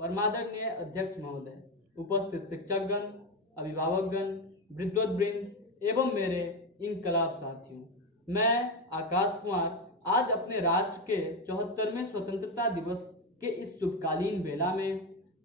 परमादरणीय अध्यक्ष महोदय, उपस्थित शिक्षकगण, अभिभावकगण, वृद्धोत्वृंद एवं मेरे इनकलाब साथियों, मैं आकाश कुमार आज अपने राष्ट्र के 74वें स्वतंत्रता दिवस के इस शुभकालीन बेला में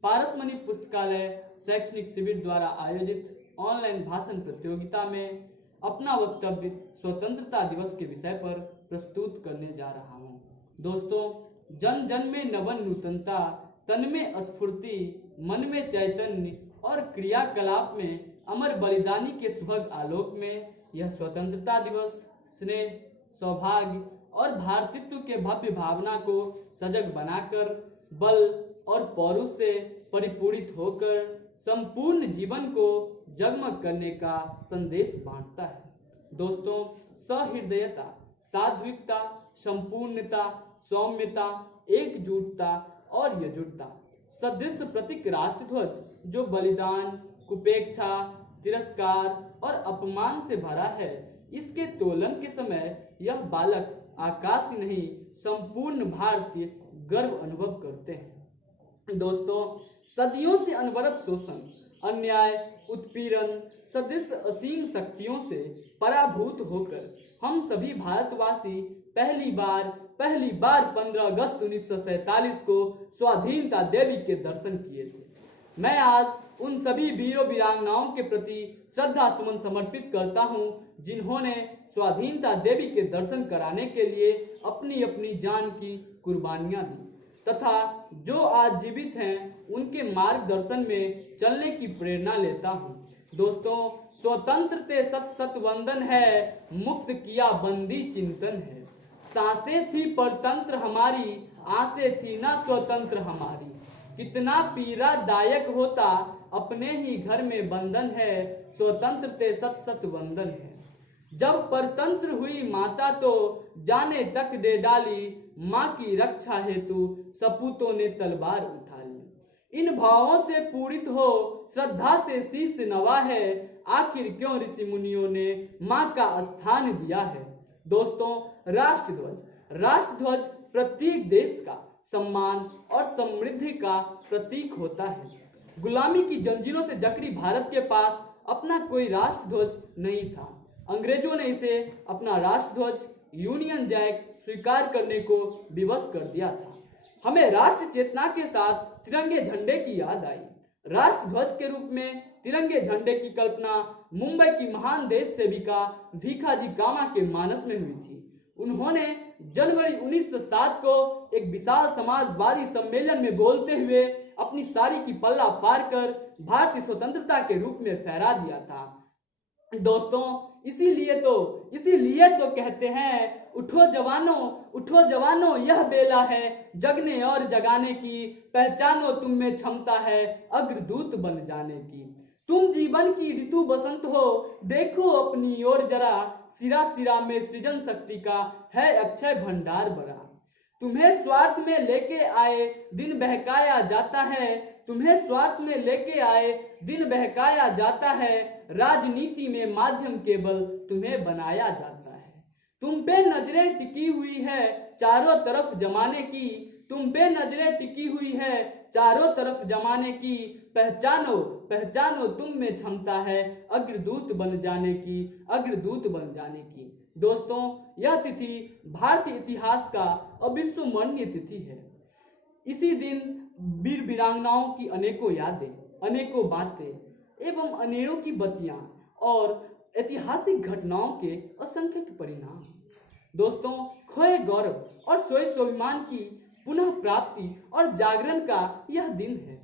पारसमणि पुस्तकालय शैक्षणिक शिविर द्वारा आयोजित ऑनलाइन भाषण प्रतियोगिता में अपना वक्तव्य स्वतंत्रता दिवस के विषय पर प्रस्तुत करने जा रहा हूँ। दोस्तों, जन जन में नवन नूतनता, तन में स्फूर्ति, मन में चैतन्य और क्रियाकलाप में अमर बलिदानी के सुभग आलोक में यह स्वतंत्रता दिवस स्नेह, सौभाग्य और भारतीत्व के भव्य भावना को सजग बनाकर बल और पौरुष से परिपूरित होकर संपूर्ण जीवन को जगमग करने का संदेश बांटता है। दोस्तों, सहृदयता, सात्विकता, संपूर्णता, सौम्यता, एकजुटता और यजुटता सदृश प्रतीक राष्ट्रध्वज जो बलिदान, कुपेक्षा, तिरस्कार और अपमान से भरा है, इसके तोलन के समय यह बालक आकाश ही नहीं संपूर्ण भारतीय गर्व अनुभव करते हैं। दोस्तों, सदियों से अनवरत शोषण, अन्याय, उत्पीड़न सदृश असीम शक्तियों से पराभूत होकर हम सभी भारतवासी पहली बार 15 अगस्त 1947 को स्वाधीनता देवी के दर्शन किए थे। मैं आज उन सभी वीरों वीरांगनाओं के प्रति श्रद्धा सुमन समर्पित करता हूं, जिन्होंने स्वाधीनता देवी के दर्शन कराने के लिए अपनी अपनी जान की कुर्बानियां दी तथा जो आज जीवित हैं उनके मार्गदर्शन में चलने की प्रेरणा लेता हूं। दोस्तों, स्वतंत्र ते सत सत वंदन है, मुक्त किया बंदी चिंतन है। सांसें थी परतंत्र हमारी, आसें थी ना स्वतंत्र हमारी। कितना पीड़ादायक होता अपने ही घर में बंधन है, स्वतंत्र ते सत सत वंदन है। जब परतंत्र हुई माता तो जाने तक दे डाली, माँ की रक्षा हेतु सपूतों ने तलवार उठा ली। इन भावों से पूरित हो श्रद्धा से शीश नवा है, आखिर क्यों ऋषि मुनियों ने माँ का स्थान दिया है। दोस्तों, राष्ट्रध्वज प्रत्येक देश का सम्मान और समृद्धि का प्रतीक होता है। गुलामी की जंजीरों से जकड़ी भारत के पास अपना कोई राष्ट्रध्वज नहीं था। अंग्रेजों ने इसे अपना राष्ट्रध्वज यूनियन जैक स्वीकार करने को विवश कर दिया था। हमें राष्ट्र चेतना के साथ तिरंगे झंडे की याद आई। राष्ट्रध्वज के रूप में तिरंगे झंडे की कल्पना मुंबई की महान देश सेविका भीखाजी कामा के मानस में हुई थी। उन्होंने जनवरी 1907 को एक विशाल समाजवादी सम्मेलन में बोलते हुए अपनी साड़ी की पल्ला फाड़कर भारतीय स्वतंत्रता के रूप में फहरा दिया था। दोस्तों, इसीलिए तो कहते हैं, उठो जवानों यह बेला है जगने और जगाने की, पहचानो तुम में क्षमता है अग्रदूत बन जाने की। तुम जीवन की ऋतु बसंत हो, देखो अपनी ओर जरा, सिरा सिरा में सृजन शक्ति का है अक्षय भंडार भरा। तुम्हें स्वार्थ में लेके आए दिन बहकाया जाता है, तुम्हें स्वार्थ में लेके आए दिन बहकाया जाता है, राजनीति में माध्यम केवल तुम्हें बनाया जाता है। तुम पे नजरें टिकी हुई है चारों तरफ जमाने की, तुम पे नजरें टिकी हुई है चारों तरफ जमाने की, पहचानो तुम में क्षमता है अग्रदूत बन जाने की। दोस्तों, यह तिथि भारतीय इतिहास का अविस्मरणीय तिथि है। इसी दिन वीर वीरांगनाओं की अनेकों यादें, अनेकों बातें एवं अनेरों की बत्तियां और ऐतिहासिक घटनाओं के असंख्य परिणाम। दोस्तों, खोए गौरव और सोए स्वाभिमान की पुनः प्राप्ति और जागरण का यह दिन है।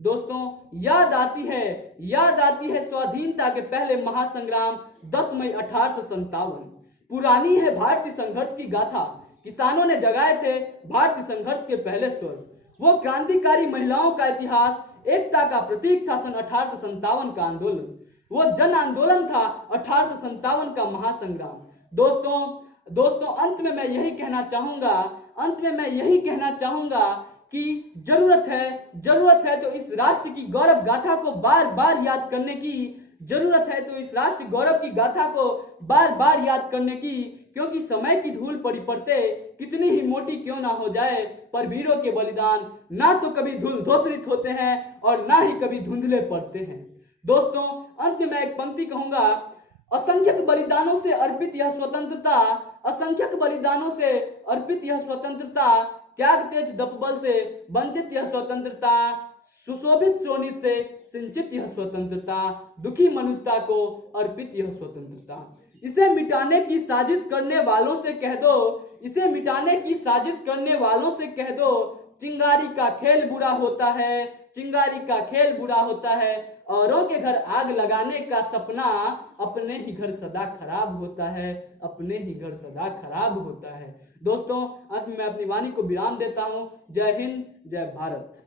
दोस्तों, याद आती है स्वाधीनता के पहले महासंग्राम 10 मई 1857। पुरानी है भारतीय संघर्ष की गाथा, किसानों ने जगाए थे भारतीय संघर्ष के पहले स्वर। वो क्रांतिकारी महिलाओं का इतिहास, एकता का प्रतीक था सन 1857 का आंदोलन। वो जन आंदोलन था 1857 का महासंग्राम। दोस्तों, अंत में मैं यही कहना चाहूंगा कि जरूरत है तो इस राष्ट्र की गौरव गाथा को बार बार याद करने की, क्योंकि समय की धूल पड़ी पड़ते कितनी ही मोटी क्यों ना हो जाए, पर वीरों के बलिदान ना तो कभी धूल धूसरित होते हैं और ना ही कभी धुंधले पड़ते हैं। दोस्तों, अंत में मैं एक पंक्ति कहूंगा, असंख्यक बलिदानों से अर्पित यह स्वतंत्रता, असंख्यक बलिदानों से अर्पित यह स्वतंत्रता, त्याग तेज दपबल से वंचित यह स्वतंत्रता, सुशोभित शोणित से सिंचित यह स्वतंत्रता, दुखी मनुष्यता को अर्पित यह स्वतंत्रता। इसे मिटाने की साजिश करने वालों से कह दो, इसे मिटाने की साजिश करने वालों से कह दो, चिंगारी का खेल बुरा होता है, चिंगारी का खेल बुरा होता है, औरों के घर आग लगाने का सपना, अपने ही घर सदा खराब होता है, अपने ही घर सदा खराब होता है। दोस्तों, अंत में मैं अपनी वाणी को विराम देता हूं। जय हिंद, जय भारत।